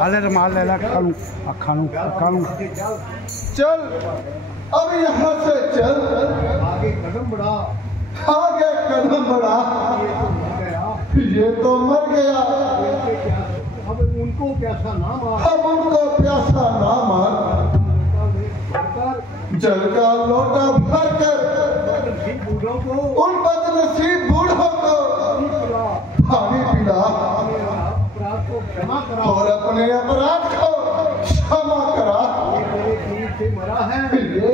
हाले रुमाल ले ला, खालू खालू। चल अब यहाँ से चल, आगे कदम बढ़ा, आगे कदम बढ़ा, ये तो मर गया। अब उनको प्यासा ना मार, अब उनको प्यासा ना मार, जल का लोटा भर कर बूढ़ों को, उन बदनसीब बूढ़ों को पानी पिला अपराध को क्षमा करा और अपने अपराध को क्षमा करा। मेरे तीर से मरा है, ये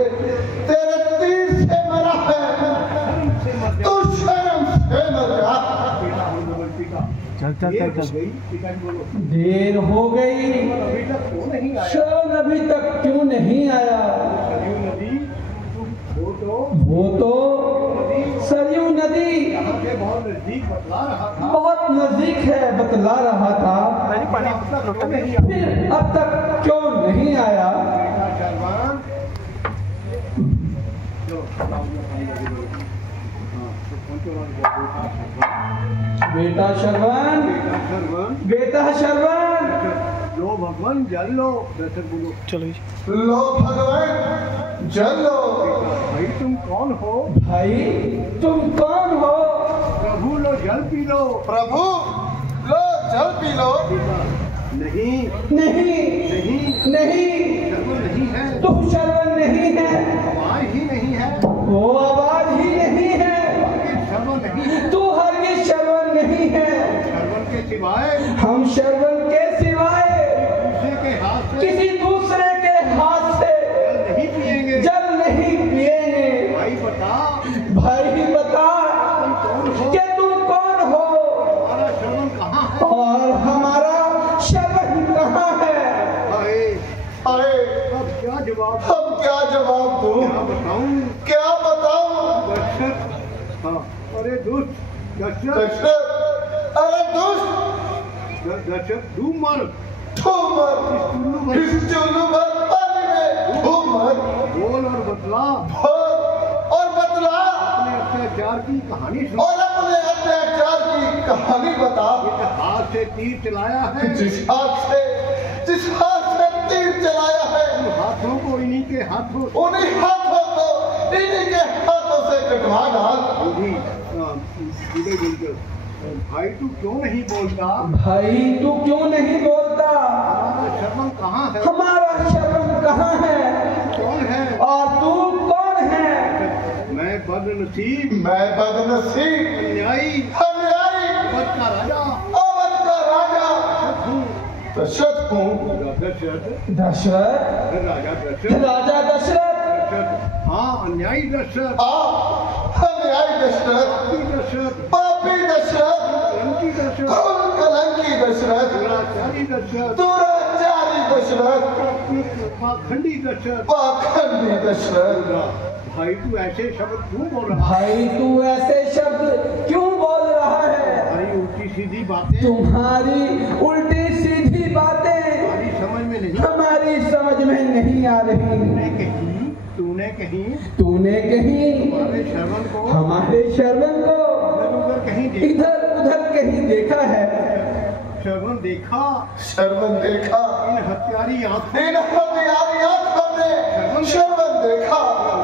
तेरे तीर से मरा है, तू शर्म से मर जा। चल चल चल चल। देर हो गई, अभी तक क्यों नहीं आया? श्रवण अभी तक क्यों नहीं आया? सरयू नदी वो तो सरयू नदी यहाँ से बहुत नजदीक बतला रहा था, बहुत नजदीक है बतला रहा था, फिर अब तक क्यों नहीं आया? बेटा शरवण, बेटा शरवण, लो भगवान जल लो, दर्शक बोलो, चलो लो भगवान जल लो। भाई तुम कौन हो? भाई तुम कौन हो? प्रभु लो जल पी लो। प्रभु लो जल पी लो। नहीं नहीं नहीं नहीं, शर्वण नहीं है, तू शरवण नहीं है, आवाज ही नहीं है, वो आवाज ही नहीं है, शर्वण नहीं है, तू हरगिज शरवण नहीं है। शर्वण के सिवाय हम शरवण के सिवाय दूसरे के हाथ से किसी दूसरे के हाथ से जल नहीं पिएंगे। जल नहीं पिएंगे। भाई बता, भाई बता तुम कौन हो? कि तुम कौन हो हमारा शर्वण कहाँ है? और हमारा शरवण कहाँ है? हाय, अरे अब क्या जवाब, अब क्या जवाब दूं? क्या बताऊं? क्या बताऊं? दशरथ, हाँ, अरे दुष्ट दशरथ, दशरथ, अरे दुष्ट, दशरथ तू मर, तू मर, इस चुल्लू भर पानी में तू मर। बोल और बतला, बोल और बतला, अपने अत्याचार की कहानी सुन। और अपने अत्याचार की कहानी बता। जिस हाथ से तीर चलाया है, जिस हाथ से तीर चलाया है, उन हाथों को इन्हीं के हाथों, उन्हीं हाथों को इन्हीं के हाथों से कटवा डाल। भाई तू क्यों नहीं बोलता? भाई तू क्यों नहीं बोलता? हमारा शर्वण कहाँ है? हमारा शरवण कहाँ है? कौन है? और तू कौन है? मैं बदनसीब, मैं बदनसीब, अन्यायी, अन्यायी, अवध का राजा अवध का राजा हूँ। दशरथ हूँ। दशरथ, दशरथ, राजा दशरथ, राजा दशरथ, हाँ अन्यायी दशरथ, अन्यायी दशरथ, पापी दशरथ, कलंकी दशरथ, कलंकी दशरथ, दुराचारी दशरथ, दुराचारी दशरथ, पाखंडी दशरथ। पाखंडी दशरथ। भाई तू ऐसे शब्द क्यों बोल रहा है? भाई तू ऐसे शब्द क्यों बोल रहा है? हमारी उल्टी सीधी बातें तुम्हारी उल्टी सीधी बातें हमारी समझ में नहीं, हमारी समझ में नहीं आ रही। तूने कहीं हमारे श्रवण को हमारे शरवण को इधर-उधर कहीं देखा, इधर उधर कहीं देखा है? श्रवण देखा, शर्वण देखा, इन हत्यारी आंखों इन हथियारी आंखों ने शर्वण देखा,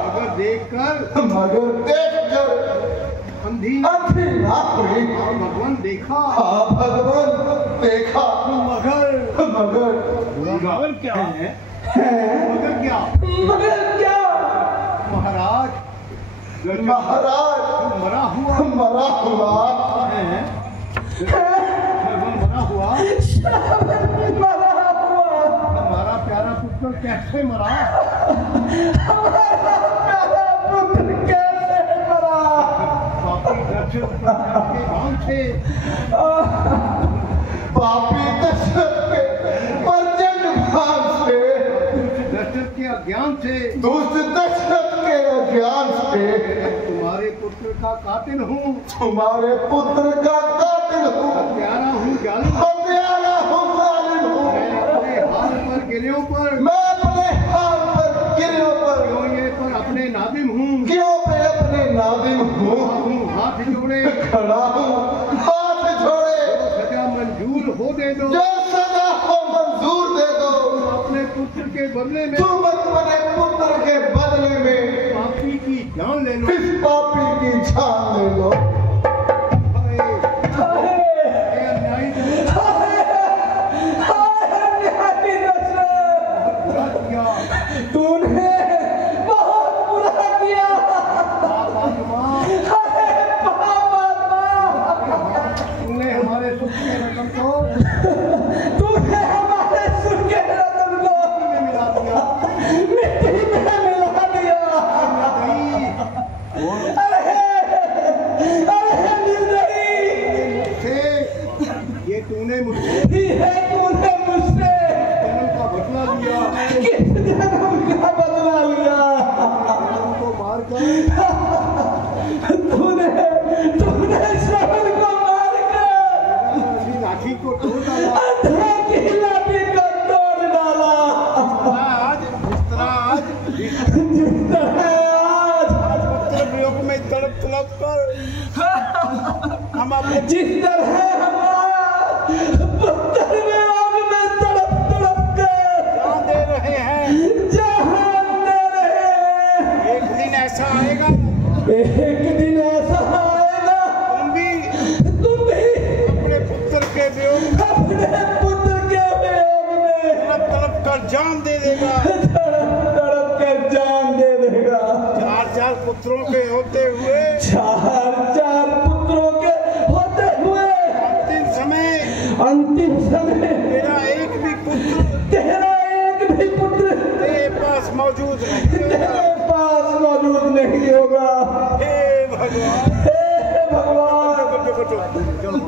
मगर देखकर मगर देखकर अंधी अंधी ना हुई। भगवान देखा, हाँ भगवान देखा, मगर क्या है? मगर क्या? मगर क्या? महाराज महाराज मरा हुआ मरा हुआ है, श्रवण मरा हुआ, मरा हुआ, हमारा प्यारा पुत्र कैसे मरा? हमारा प्यारा पुत्र कैसे मरा? पापी दशरथ के नाम से, पापी दशरथ के प्रचंड भाग से, दशरथ के अज्ञान से, दुष्ट दशरथ के अज्ञान से तुम्हारे पुत्र का कातिल हूँ, तुम्हारे पुत्र का कातिल हूँ, प्यारा हूँ जालिम, हत्यारा हूँ, जालिम हूँ। मैं अपने हाथ पर गिरियों पर, मैं अपने हाथ पर गिरियों पर क्यों ये पर अपने नादिम हूँ, क्यों मैं अपने नादिम हूँ, हाथ जोड़े, खड़ा हूँ, हाथ जोड़े, सजा मंजूर हो दे दो, जो सजा हो मंजूर पुत्र के बदले में तुम अपने पुत्र के बदले में पापी की जान ले लो। इस पापी की जान ले लो। तूने बहुत बुरा किया। तूने हमारे सुख के रकम को तूने हमारे सुख के रतन को मिला दिया। मिट्टी में मिला दिया। अरे निर्दयी, ये तूने मुझसे ये तूने मुझसे जन्म का बदला लिया। किस जन्म का बदला लिया। जन्म को मारकर तूने श्रवण को मारकर मेरी लाठी को तोड़ डाला। अंधे की लाठी को तोड़ डाला। जिस तरह आज पत्र प्रयोग में तड़प तड़प कर हम अपने जिस तरह हम पत्थर में आग में तड़प तड़प कर जान दे रहे हैं। जान दे रहे हैं। एक दिन ऐसा आएगा एक दिन ऐसा आएगा तुम भी अपने पुत्र के वियोग अपने पुत्र के वियोग में तड़प तड़प कर जान दे देगा। तड़प तड़प कर जान दे देगा। चार पुत्रों के होते हुए चार पुत्रों के होते हुए अंतिम समय तेरा एक भी पुत्र तेरे पास मौजूद नहीं होगा। हे भगवान, हे भगवान। चलो